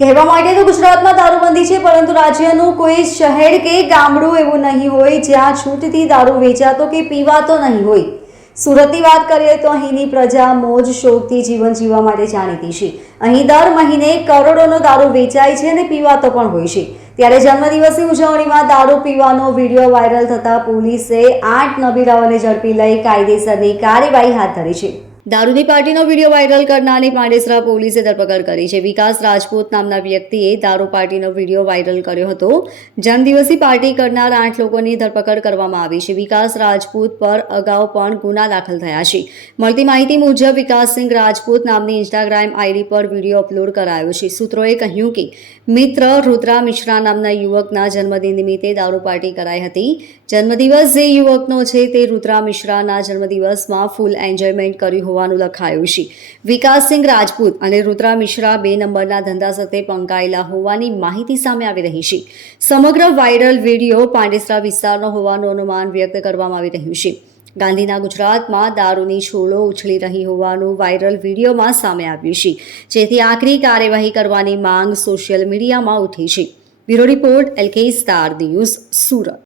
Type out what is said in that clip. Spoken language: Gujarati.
કહેવા માટે તો ગુજરાતમાં દારૂબંધી છે, પરંતુ રાજ્યનું કોઈ શહેર કે ગામડું એવું નહીં હોય, જ્યાં છૂટથી દારૂ વેચાતો કે પીવાતો નહીં હોય. સુરતની વાત કરીએ તો અહીંની પ્રજા મોજ શોખથી જીવન જીવવા માટે જાણીતી છે. અહીં દર મહિને કરોડોનો દારૂ વેચાય છે અને પીવાતો પણ હોય છે. ત્યારે જન્મદિવસની ઉજવણીમાં દારૂ પીવાનો વીડિયો વાયરલ થતાં પોલીસે આઠ નબીરાઓને ઝડપી લઈ કાયદેસરની કાર્યવાહી હાથ ધરી છે. દારૂની પાર્ટીનો વીડિયો વાયરલ કરનારની પાંડેસરા પોલીસે ધરપકડ કરી છે. વિકાસ રાજપૂત નામના વ્યક્તિએ દારૂ પાર્ટીનો વીડિયો વાયરલ કર્યો હતો. જન્મદિવસી પાર્ટી કરનાર આઠ લોકોની ધરપકડ કરવામાં આવી છે. વિકાસ રાજપૂત પર અગાઉ પણ ગુના દાખલ થયા છે. મળતી માહિતી મુજબ, વિકાસસિંહ રાજપૂત નામની ઇન્સ્ટાગ્રામ આઈડી પર વીડિયો અપલોડ કરાયો છે. સૂત્રોએ કહ્યું કે, મિત્ર રુદ્રા મિશ્રા નામના યુવકના જન્મદિન નિમિત્તે દારૂ પાર્ટી કરાઈ હતી. જન્મદિવસ જે યુવકનો છે તે રુદ્રા મિશ્રાના જન્મદિવસમાં ફૂલ એન્જોયમેન્ટ કર્યું હોવાનું લખાયું છે. વિકાસસિંહ રાજપૂત અને રુદ્રા મિશ્રા બે નંબરના ધંધા સાથે પંકાયેલા હોવાની માહિતી સામે આવી રહી છે. સમગ્ર વાયરલ વીડિયો પાંડેસરા વિસ્તારનો હોવાનું અનુમાન વ્યક્ત કરવામાં આવી રહ્યું છે. ગાંધીના ગુજરાતમાં દારૂની છોડો ઉછળી રહી હોવાનું વાયરલ વિડીયોમાં સામે આવ્યું છે. જેથી આખરી કાર્યવાહી કરવાની માંગ સોશિયલ મીડિયામાં ઉઠી છે. Bureau report LK Star News Surat.